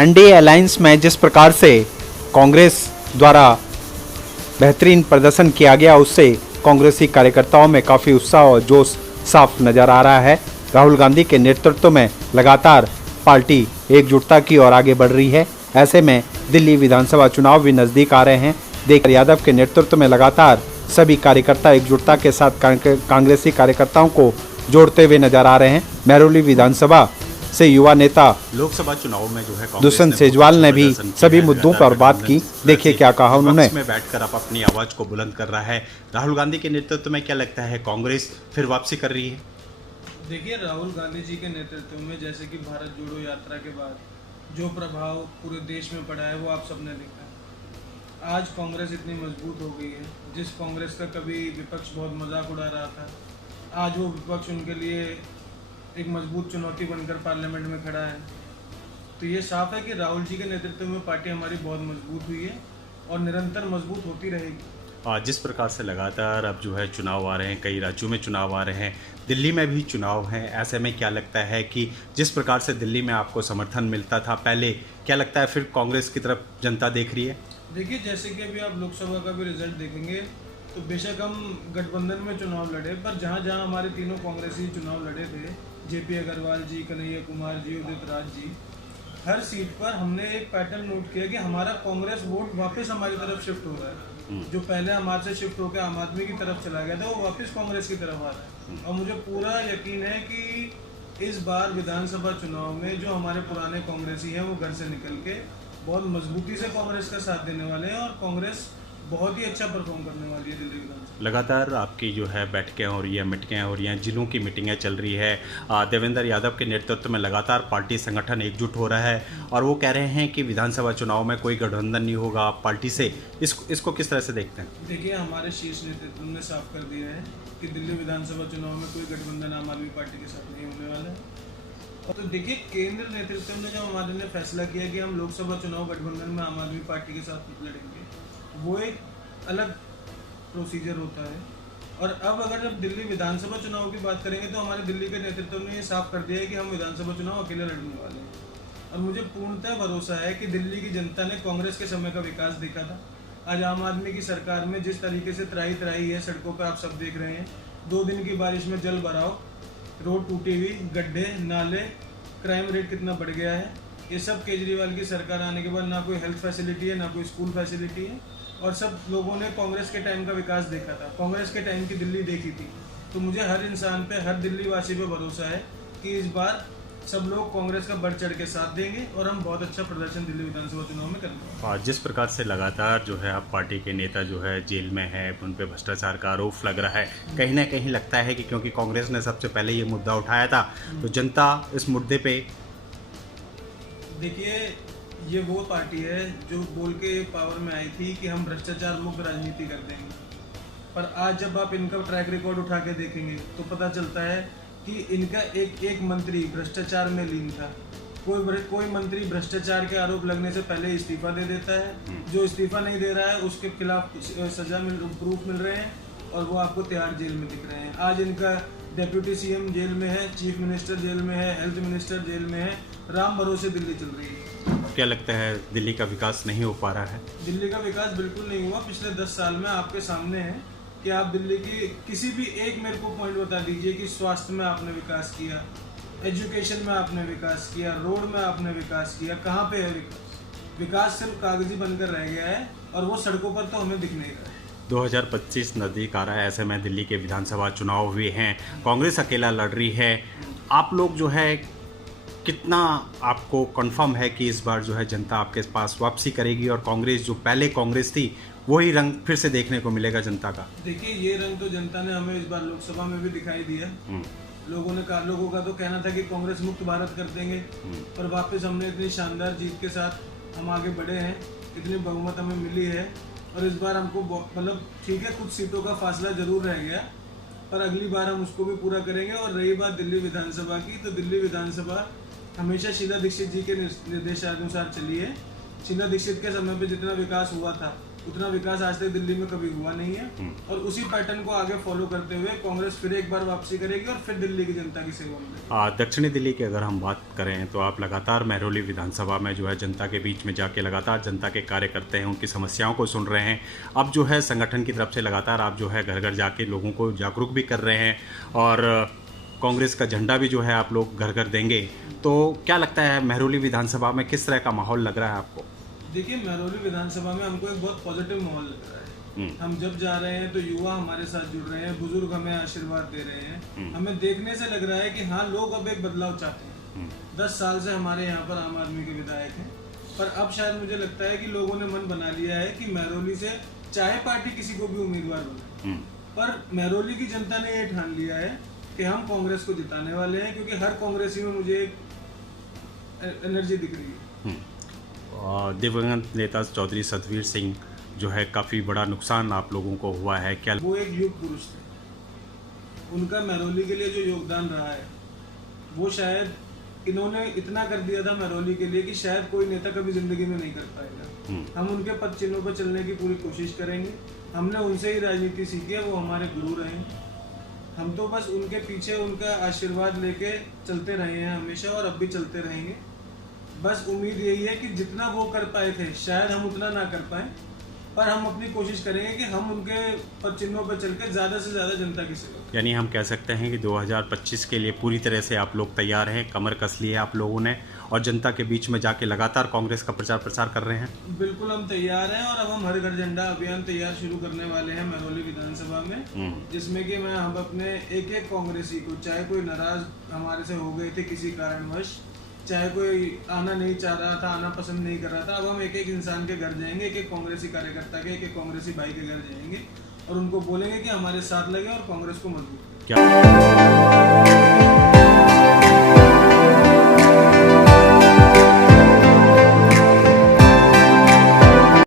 NDA alliance में जिस प्रकार से कांग्रेस द्वारा बेहतरीन प्रदर्शन किया गया, उससे कांग्रेसी कार्यकर्ताओं में काफ़ी उत्साह और जोश साफ नजर आ रहा है। राहुल गांधी के नेतृत्व में लगातार पार्टी एकजुटता की ओर आगे बढ़ रही है। ऐसे में दिल्ली विधानसभा चुनाव भी नज़दीक आ रहे हैं। देखकर यादव के नेतृत्व में लगातार सभी कार्यकर्ता एकजुटता के साथ कांग्रेसी कार्यकर्ताओं को जोड़ते हुए नजर आ रहे हैं। महरौली विधानसभा से युवा नेता लोकसभा चुनाव में जो है दुष्यंत सेजवाल ने भी सभी मुद्दों पर बात की। देखिए क्या कहा उन्होंने। में बैठकर आप अपनी आवाज को बुलंद कर रहा है। राहुल गांधी के नेतृत्व में क्या लगता है कांग्रेस फिर वापसी कर रही है? देखिए, राहुल गांधी जी के नेतृत्व में जैसे कि भारत जोड़ो यात्रा के बाद जो प्रभाव पूरे देश में पड़ा है वो आप सबने देखा है। आज कांग्रेस इतनी मजबूत हो गई है, जिस कांग्रेस का कभी विपक्ष बहुत मजाक उड़ा रहा था, आज वो विपक्ष उनके लिए एक मजबूत चुनौती बनकर पार्लियामेंट में खड़ा है। तो ये साफ है कि राहुल जी के नेतृत्व में पार्टी हमारी बहुत मजबूत हुई है और निरंतर मजबूत होती रहेगी। जिस प्रकार से लगातार अब जो है चुनाव आ रहे हैं, कई राज्यों में चुनाव आ रहे हैं, दिल्ली में भी चुनाव हैं, ऐसे में क्या लगता है कि जिस प्रकार से दिल्ली में आपको समर्थन मिलता था पहले, क्या लगता है फिर कांग्रेस की तरफ जनता देख रही है? देखिए, जैसे कि अभी आप लोकसभा का भी रिजल्ट देखेंगे तो बेशक हम गठबंधन में चुनाव लड़े, पर जहाँ जहाँ हमारे तीनों कांग्रेसी चुनाव लड़े थे, जेपी अग्रवाल जी, कन्हैया कुमार जी, उदित राज जी, हर सीट पर हमने एक पैटर्न नोट किया कि हमारा कांग्रेस वोट वापस हमारी तरफ शिफ्ट हो रहा है। जो पहले हमारे से शिफ्ट होकर आम आदमी की तरफ चला गया था, वो वापस कांग्रेस की तरफ आ रहा है। और मुझे पूरा यकीन है कि इस बार विधानसभा चुनाव में जो हमारे पुराने कांग्रेसी हैं वो घर से निकल के बहुत मजबूती से कांग्रेस का साथ देने वाले हैं और कांग्रेस बहुत ही अच्छा परफॉर्म करने वाली है दिल्ली विधानसभा। लगातार आपकी जो है बैठकें हो रही है, मीटिंगें हो रही हैं, जिलों की मीटिंगें चल रही है। देवेंद्र यादव के नेतृत्व में लगातार पार्टी संगठन एकजुट हो रहा है और वो कह रहे हैं कि विधानसभा चुनाव में कोई गठबंधन नहीं होगा पार्टी से। इसको किस तरह से देखते हैं? देखिए, हमारे शीर्ष नेतृत्व ने साफ कर दिया है कि दिल्ली विधानसभा चुनाव में कोई गठबंधन आम आदमी पार्टी के साथ नहीं होने वाला है। तो देखिए, केंद्र नेतृत्व ने जब हमारे ने फैसला किया कि हम लोकसभा चुनाव गठबंधन में आम आदमी पार्टी के साथ लड़ेंगे, वो एक अलग प्रोसीजर होता है। और अब अगर जब दिल्ली विधानसभा चुनाव की बात करेंगे तो हमारे दिल्ली के नेतृत्व ने ये साफ कर दिया है कि हम विधानसभा चुनाव अकेले लड़ने वाले हैं। और मुझे पूर्णतः भरोसा है कि दिल्ली की जनता ने कांग्रेस के समय का विकास देखा था। आज आम आदमी की सरकार में जिस तरीके से त्राही त्राही है सड़कों पर, आप सब देख रहे हैं। 2 दिन की बारिश में जल भराव, रोड टूटी हुई, गड्ढे, नाले, क्राइम रेट कितना बढ़ गया है। ये सब केजरीवाल की सरकार आने के बाद ना कोई हेल्थ फैसिलिटी है, ना कोई स्कूल फैसिलिटी है। और सब लोगों ने कांग्रेस के टाइम का विकास देखा था, कांग्रेस के टाइम की दिल्ली देखी थी। तो मुझे हर इंसान पे, हर दिल्ली वासी पे भरोसा है कि इस बार सब लोग कांग्रेस का बढ़ चढ़ के साथ देंगे और हम बहुत अच्छा प्रदर्शन दिल्ली विधानसभा चुनाव में करेंगे। और जिस प्रकार से लगातार जो है आप पार्टी के नेता जो है जेल में है, उन पे भ्रष्टाचार का आरोप लग रहा है, कहीं ना कहीं लगता है कि क्योंकि कांग्रेस ने सबसे पहले ये मुद्दा उठाया था तो जनता इस मुद्दे पे। देखिए, ये वो पार्टी है जो बोल के पावर में आई थी कि हम भ्रष्टाचार मुक्त राजनीति कर देंगे, पर आज जब आप इनका ट्रैक रिकॉर्ड उठा के देखेंगे तो पता चलता है कि इनका एक मंत्री भ्रष्टाचार में लीन था। कोई मंत्री भ्रष्टाचार के आरोप लगने से पहले इस्तीफा दे देता है। जो इस्तीफा नहीं दे रहा है उसके खिलाफ सजा प्रूफ मिल रहे हैं और वो आपको तिहाड़ जेल में दिख रहे हैं। आज इनका डेप्यूटी सीएम जेल में है, चीफ मिनिस्टर जेल में है, हेल्थ मिनिस्टर जेल में है। राम भरोसे दिल्ली चल रही है। क्या लगता है दिल्ली का विकास नहीं हो पा रहा है? दिल्ली का विकास बिल्कुल नहीं हुआ। पिछले 10 साल में आपके सामने है कि आप दिल्ली की किसी भी एक मेरे को पॉइंट बता दीजिए कि स्वास्थ्य में आपने विकास किया, एजुकेशन में आपने विकास किया, रोड में आपने विकास किया। कहाँ पे है विकास? विकास सिर्फ कागजी बनकर रह गया है और वो सड़कों पर तो हमें दिख नहीं रहा है। 2025 नज़दीक आ रहा है, ऐसे में दिल्ली के विधानसभा चुनाव हुए हैं, कांग्रेस अकेला लड़ रही है। आप लोग जो है कितना आपको कंफर्म है कि इस बार जो है जनता आपके पास वापसी करेगी और कांग्रेस जो पहले कांग्रेस थी वही रंग फिर से देखने को मिलेगा जनता का? देखिए, ये रंग तो जनता ने हमें इस बार लोकसभा में भी दिखाई दिया। लोगों का तो कहना था कि कांग्रेस मुक्त भारत कर देंगे, पर वापस हमने इतनी शानदार जीत के साथ हम आगे बढ़े हैं, इतनी बहुमत हमें मिली है। और इस बार हमको मतलब ठीक है, कुछ सीटों का फासला जरूर रह गया, पर अगली बार हम उसको भी पूरा करेंगे। और रही बात दिल्ली विधानसभा की, तो दिल्ली विधानसभा हमेशा शीला दीक्षित जी के निर्देशानुसार चली है। शीला दीक्षित के समय पे जितना विकास हुआ था उतना विकास आज तक दिल्ली में कभी हुआ नहीं है और उसी पैटर्न को आगे फॉलो करते हुए कांग्रेस फिर एक बार वापसी करेगी और फिर दिल्ली की जनता की सेवा में। दक्षिणी दिल्ली की अगर हम बात करें तो आप लगातार महरौली विधानसभा में जो है जनता के बीच में जाके लगातार जनता के कार्य करते हैं, उनकी समस्याओं को सुन रहे हैं। अब जो है संगठन की तरफ से लगातार आप जो है घर घर जाके लोगों को जागरूक भी कर रहे हैं और कांग्रेस का झंडा भी जो है आप लोग घर घर देंगे। तो क्या लगता है महरौली विधानसभा में किस तरह का माहौल लग रहा है आपको? देखिए, महरौली विधानसभा में हमको एक बहुत पॉजिटिव माहौल लग रहा है। हम जब जा रहे हैं तो युवा हमारे साथ जुड़ रहे हैं, बुजुर्ग हमें आशीर्वाद दे रहे हैं। हमें देखने से लग रहा है कि हाँ, लोग अब एक बदलाव चाहते हैं। 10 साल से हमारे यहाँ पर आम आदमी के विधायक हैं, पर अब शायद मुझे लगता है कि लोगों ने मन बना लिया है कि महरौली से चाहे पार्टी किसी को भी उम्मीदवार बनाए, पर महरौली की जनता ने ये ठान लिया है कि हम कांग्रेस को जिताने वाले हैं, क्योंकि हर कांग्रेसी में मुझे एक एनर्जी दिख रही है। दिवंगत नेता चौधरी सतवीर सिंह जो है काफ़ी बड़ा नुकसान आप लोगों को हुआ है, क्या? वो एक युग पुरुष थे, उनका महरौली के लिए जो योगदान रहा है वो शायद इन्होंने इतना कर दिया था महरौली के लिए कि शायद कोई नेता कभी जिंदगी में नहीं कर पाएगा। हम उनके पद चिन्हों पर चलने की पूरी कोशिश करेंगे। हमने उनसे ही राजनीति सीखी है, वो हमारे गुरु रहे हैं। हम तो बस उनके पीछे उनका आशीर्वाद लेके चलते रहे हैं हमेशा और अब भी चलते रहेंगे। बस उम्मीद यही है कि जितना वो कर पाए थे शायद हम उतना ना कर पाए, पर हम अपनी कोशिश करेंगे कि हम उनके पद चिन्हों पर चलकर ज़्यादा से ज़्यादा जनता की सेवा। यानी हम कह सकते हैं कि 2025 के लिए पूरी तरह से आप लोग तैयार हैं, कमर कस ली है आप लोगों ने और जनता के बीच में जाके लगातार कांग्रेस का प्रचार प्रसार कर रहे हैं। बिल्कुल, हम तैयार हैं और अब हम हर घर झंडा अभियान तैयार शुरू करने वाले हैं महरौली विधानसभा में, जिसमें कि मैं हम अपने एक एक कांग्रेसी को, चाहे कोई नाराज हमारे से हो गए थे किसी कारणवश, चाहे कोई आना नहीं चाह रहा था, आना पसंद नहीं कर रहा था, अब हम एक एक इंसान के घर जाएंगे, एक एक कांग्रेसी कार्यकर्ता के, एक एक कांग्रेसी भाई के घर जाएंगे और उनको बोलेंगे कि हमारे साथ लगे और कांग्रेस को मजबूत करें। क्या